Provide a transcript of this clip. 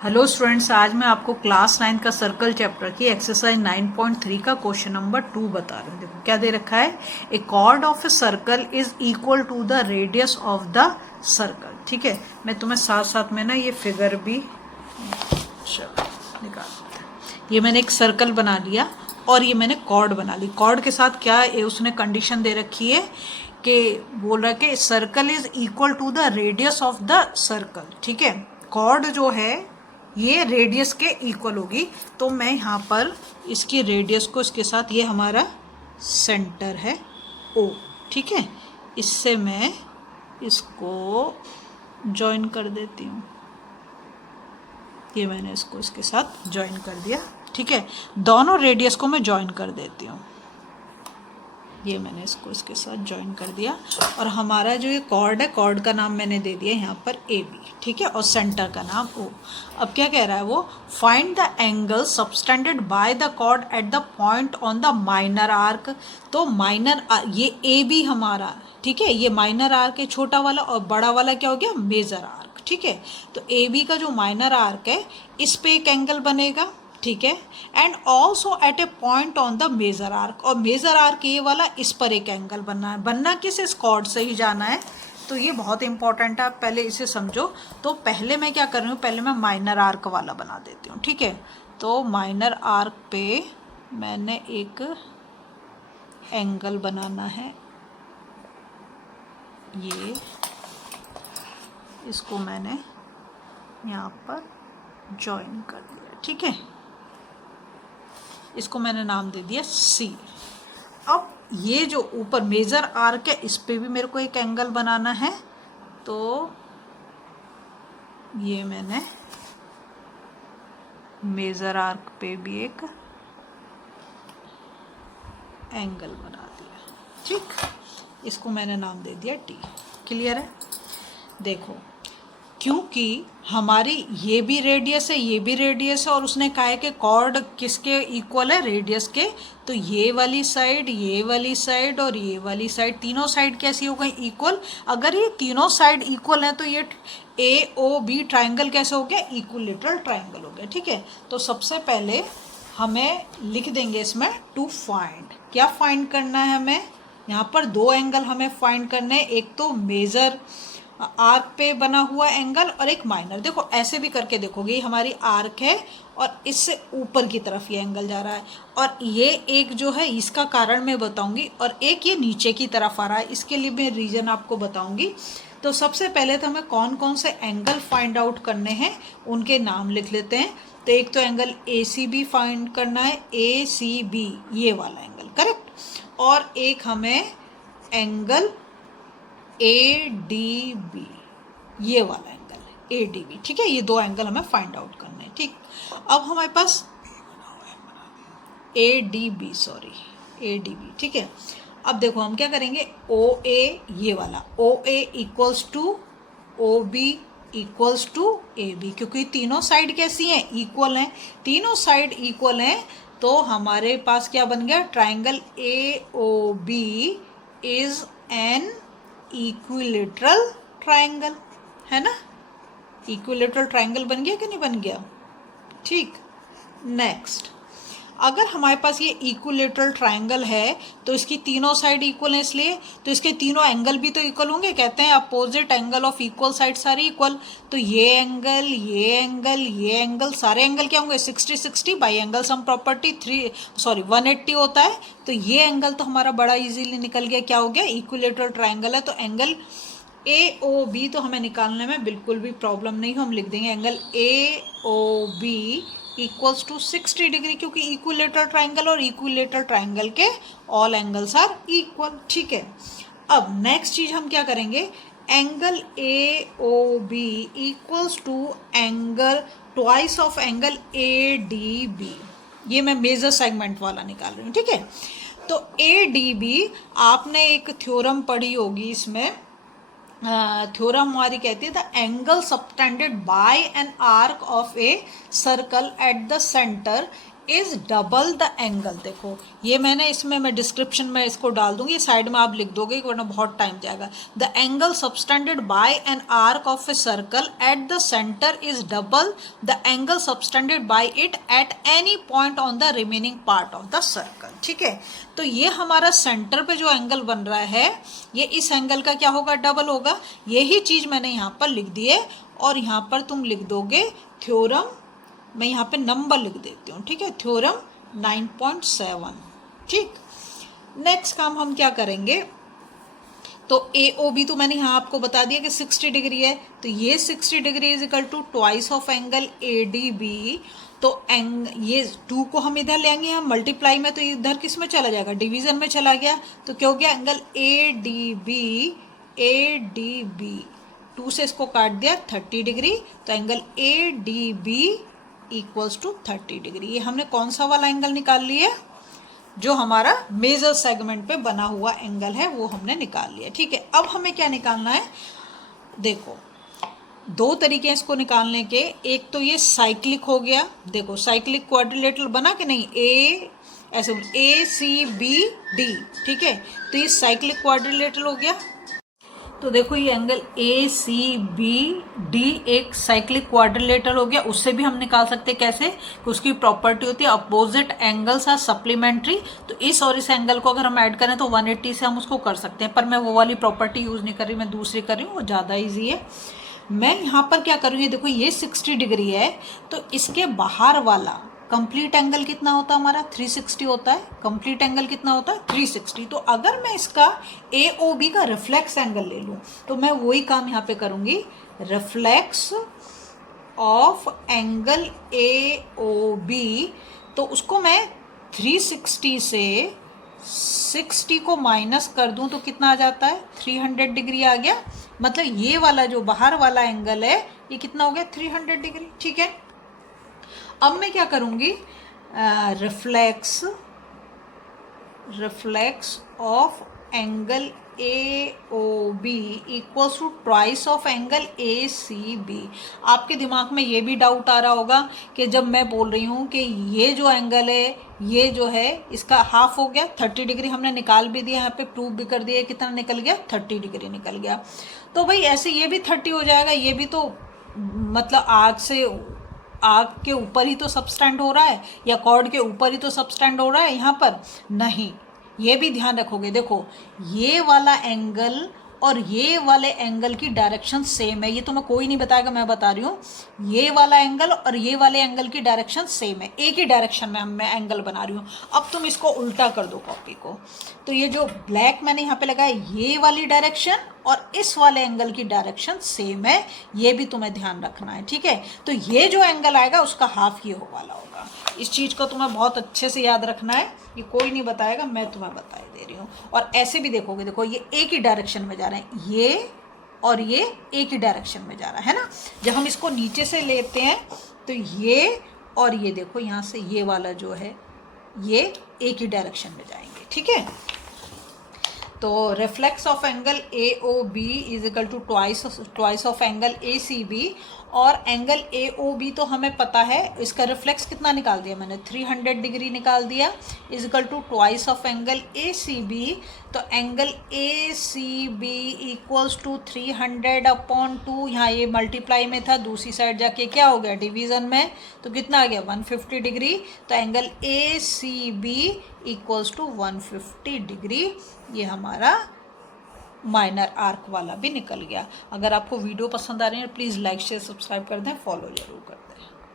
Hello students, आज मैं आपको क्लास 9 का सर्कल चैप्टर की एक्सरसाइज 9.3 का क्वेश्चन नंबर 2 बता रही हूँ। देखो क्या दे रखा है, a chord of a circle is equal to the radius of the circle. ठीक है, मैं तुम्हें साथ साथ में ना ये फिगर भी निकाल, ये मैंने एक सर्कल बना लिया और ये मैंने कॉर्ड बना ली। कॉर्ड के साथ क्या उसने कंडीशन दे रखी है कि बोल रहा है कि circle is equal to the radius of the circle. ठीक है, कॉर्ड जो है ये रेडियस के इक्वल होगी, तो मैं यहाँ पर इसकी रेडियस को इसके साथ, ये हमारा सेंटर है ओ, ठीक है, इससे मैं इसको जॉइन कर देती हूँ। ये मैंने इसको इसके साथ जॉइन कर दिया। ठीक है, दोनों रेडियस को मैं जॉइन कर देती हूँ। ये मैंने इसको इसके साथ जॉइन कर दिया और हमारा जो ये कॉर्ड है, कॉर्ड का नाम मैंने दे दिया यहाँ पर ए बी। ठीक है, और सेंटर का नाम ओ। अब क्या कह रहा है वो, find the angle subtended by the chord at the point on the minor arc. तो माइनर, ये ए बी हमारा, ठीक है, ये माइनर आर्क है छोटा वाला, और बड़ा वाला क्या हो गया, मेजर आर्क। ठीक है, तो ए बी का जो माइनर आर्क है इस पे एक एंगल बनेगा। ठीक है, and also at a point on the major arc, और मेजर आर्क ये वाला, इस पर एक एंगल बनना है। बनना किस, इस कॉर्ड से ही जाना है। तो ये बहुत इंपॉर्टेंट है, आप पहले इसे समझो। तो पहले मैं क्या कर रही हूँ, पहले मैं माइनर आर्क वाला बना देती हूँ। ठीक है, तो माइनर आर्क पे मैंने एक एंगल बनाना है, ये इसको मैंने यहाँ पर जॉइन कर दिया। ठीक है, इसको मैंने नाम दे दिया सी। अब ये जो ऊपर मेजर आर्क है इस पे भी मेरे को एक एंगल बनाना है, तो ये मैंने मेजर आर्क पे भी एक एंगल बना दिया। ठीक, इसको मैंने नाम दे दिया टी। क्लियर है? देखो, क्योंकि हमारी ये भी रेडियस है, ये भी रेडियस है, और उसने कहा है कि कॉर्ड किसके इक्वल है, रेडियस के। तो ये वाली साइड, ये वाली साइड और ये वाली साइड, तीनों साइड कैसी हो गई, इक्वल। अगर ये तीनों साइड इक्वल है तो ये ए ओ बी ट्राइंगल कैसे हो गया, इक्विलेटरल ट्राइंगल हो गया। ठीक है, तो सबसे पहले हमें लिख देंगे इसमें टू फाइंड। क्या फाइंड करना है हमें, यहाँ पर दो एंगल हमें फाइंड करने हैं, एक तो मेजर आर्क पे बना हुआ एंगल और एक माइनर। देखो ऐसे भी करके देखोगे, ये हमारी आर्क है और इससे ऊपर की तरफ ये एंगल जा रहा है, और ये एक जो है इसका कारण मैं बताऊंगी, और एक ये नीचे की तरफ आ रहा है, इसके लिए मैं रीजन आपको बताऊंगी। तो सबसे पहले तो हमें कौन कौन से एंगल फाइंड आउट करने हैं उनके नाम लिख लेते हैं। तो एक तो angle A C B find करना है, ए सी बी ये वाला एंगल, करेक्ट। और एक हमें एंगल ए डी बी, ये वाला एंगल है ए डी बी। ठीक है, ये दो एंगल हमें फाइंड आउट करने हैं। ठीक, अब हमारे पास A D B, sorry A D B. ठीक है, अब देखो हम क्या करेंगे, ओ ए, ये वाला O A equals to O B equals to A B, क्योंकि तीनों साइड कैसी हैं, इक्वल हैं। तीनों साइड इक्वल हैं, तो हमारे पास क्या बन गया, triangle A O B is an equilateral triangle, है ना। इक्विलेटरल ट्राइंगल बन गया कि नहीं बन गया। ठीक, नेक्स्ट, अगर हमारे पास ये इक्विलेटरल ट्राइंगल है तो इसकी तीनों साइड इक्वल हैं, इसलिए तो इसके तीनों एंगल भी तो इक्वल होंगे। कहते हैं opposite angle of equal side सारे इक्वल। तो ये एंगल, ये एंगल, ये एंगल, सारे एंगल क्या होंगे, 60 60 बाई एंगल सम प्रॉपर्टी 180 होता है। तो ये एंगल तो हमारा बड़ा इजीली निकल गया, क्या हो गया, इक्विलेटरल ट्राइंगल है। तो एंगल ए ओ बी तो हमें निकालने में बिल्कुल भी प्रॉब्लम नहीं, हम लिख देंगे angle A O B equals to 60 degree, क्योंकि इक्विलेटरल ट्राइंगल, और इक्विलेटरल ट्राइंगल के ऑल एंगल्स आर इक्वल। ठीक है, अब नेक्स्ट चीज हम क्या करेंगे, angle A O B equals to angle twice of angle A D B. ये मैं मेजर सेगमेंट वाला निकाल रही हूँ। ठीक है, तो ए डी बी आपने एक थ्योरम पढ़ी होगी, इसमें थ्योरम हमारी कहती है the angle subtended bye an arc of a circle at the centre is double the angle. देखो ये मैंने इसमें मैं डिस्क्रिप्शन में इसको डाल दूंगी, साइड में आप लिख दोगे वरना बहुत टाइम जाएगा। The angle subtended bye an arc of a circle at the centre is double the angle subtended bye it at any point on the remaining part of the circle. ठीक है, तो ये हमारा सेंटर पे जो angle बन रहा है ये इस एंगल का क्या होगा, डबल होगा। यही चीज मैंने यहाँ पर लिख दी है और यहाँ पर तुम लिख दोगे थ्योरम, मैं यहाँ पे नंबर लिख देती हूँ। ठीक है, थ्योरम 9.7। ठीक, नेक्स्ट काम हम क्या करेंगे, तो ए ओ बी तो मैंने यहाँ आपको बता दिया कि 60 डिग्री है, तो ये 60 degree is equal to twice of angle A D B. तो ये 2 को हम इधर ले आएंगे, हम मल्टीप्लाई में, तो इधर किस में चला जाएगा, डिवीजन में चला गया। तो क्या हो गया, एंगल ए डी बी 2 से इसको काट दिया 30 डिग्री, तो angle A D B equals to 30 degree. ये हमने कौन सा वाला एंगल निकाल लिया, जो हमारा मेजर सेगमेंट पे बना हुआ एंगल है वो हमने निकाल लिया। ठीक है, अब हमें क्या निकालना है, देखो 2 तरीके हैं इसको निकालने के। एक तो ये साइक्लिक हो गया, देखो साइक्लिक क्वाड्रिलेटरल बना कि नहीं, ए ऐसे ए सी बी डी। ठीक है, तो ये साइक्लिक क्वाड्रिलेटरल हो गया। तो देखो ये angle A C B D एक साइक्लिक क्वाड्रिलेटरल हो गया। उससे भी हम निकाल सकते हैं, कैसे कि उसकी प्रॉपर्टी होती है अपोजिट एंगल्स आर सप्लीमेंट्री। तो इस और इस एंगल को अगर हम ऐड करें तो 180 से हम उसको कर सकते हैं, पर मैं वो वाली प्रॉपर्टी यूज़ नहीं कर रही, मैं दूसरी कर रही हूँ, वो ज़्यादा ईजी है। मैं यहाँ पर क्या करूँगी, देखो ये 60 डिग्री है, तो इसके बाहर वाला कंप्लीट एंगल कितना होता है हमारा, 360 होता है। कंप्लीट एंगल कितना होता है, 360। तो अगर मैं इसका ए ओ बी का रिफ्लेक्स एंगल ले लूँ तो मैं वही काम यहाँ पे करूँगी, reflex of angle A O B. तो उसको मैं 360 से 60 को माइनस कर दूं तो कितना आ जाता है, 300 डिग्री आ गया। मतलब ये वाला जो बाहर वाला एंगल है ये कितना हो गया, 300 डिग्री। ठीक है, अब मैं क्या करूँगी, reflex of angle A O B equals to twice of angle A C B. आपके दिमाग में ये भी डाउट आ रहा होगा कि जब मैं बोल रही हूँ कि ये जो एंगल है ये जो है इसका हाफ हो गया, 30 डिग्री हमने निकाल भी दिया, यहाँ पे प्रूव भी कर दिया, कितना निकल गया, 30 डिग्री निकल गया। तो भाई ऐसे ये भी 30 हो जाएगा, ये भी तो मतलब आग के ऊपर ही तो सबस्टैंड हो रहा है या कॉर्ड के ऊपर ही तो सबस्टैंड हो रहा है, यहाँ पर नहीं। ये भी ध्यान रखोगे, देखो ये वाला एंगल और ये वाले एंगल की डायरेक्शन सेम है, ये तो मैं कोई नहीं बताएगा, मैं बता रही हूँ। ये वाला एंगल और ये वाले एंगल की डायरेक्शन सेम है, एक ही डायरेक्शन में मैं एंगल बना रही हूँ। अब तुम इसको उल्टा कर दो कॉपी को, तो ये जो ब्लैक मैंने यहाँ पे लगाया ये वाली डायरेक्शन और इस वाले एंगल की डायरेक्शन सेम है, ये भी तुम्हें ध्यान रखना है। ठीक है, तो ये जो एंगल आएगा उसका हाफ ये हो वाला होगा। इस चीज़ को तुम्हें बहुत अच्छे से याद रखना है, ये कोई नहीं बताएगा, मैं तुम्हें बता दे रही हूँ। और ऐसे भी देखोगे, देखो ये एक ही डायरेक्शन में जा रहे हैं, ये और ये एक ही डायरेक्शन में जा रहा है ना। जब हम इसको नीचे से लेते हैं तो ये और ये देखो यहाँ से ये वाला जो है ये एक ही डायरेक्शन में जाएंगे। ठीक है, तो reflex of angle A O B is equal to twice of angle A C B. और एंगल ए ओ बी तो हमें पता है, इसका रिफ्लेक्स कितना निकाल दिया मैंने, 300 डिग्री निकाल दिया, is equal to twice of angle A C B. तो angle A C B equals to 300/2, यहाँ ये मल्टीप्लाई में था, दूसरी साइड जाके क्या हो गया, डिवीज़न में, तो कितना आ गया, 150 डिग्री। तो angle A C B equals to 150 degree. ये हमारा माइनर आर्क वाला भी निकल गया। अगर आपको वीडियो पसंद आ रही है प्लीज़ लाइक शेयर सब्सक्राइब कर दें, फॉलो जरूर कर दें।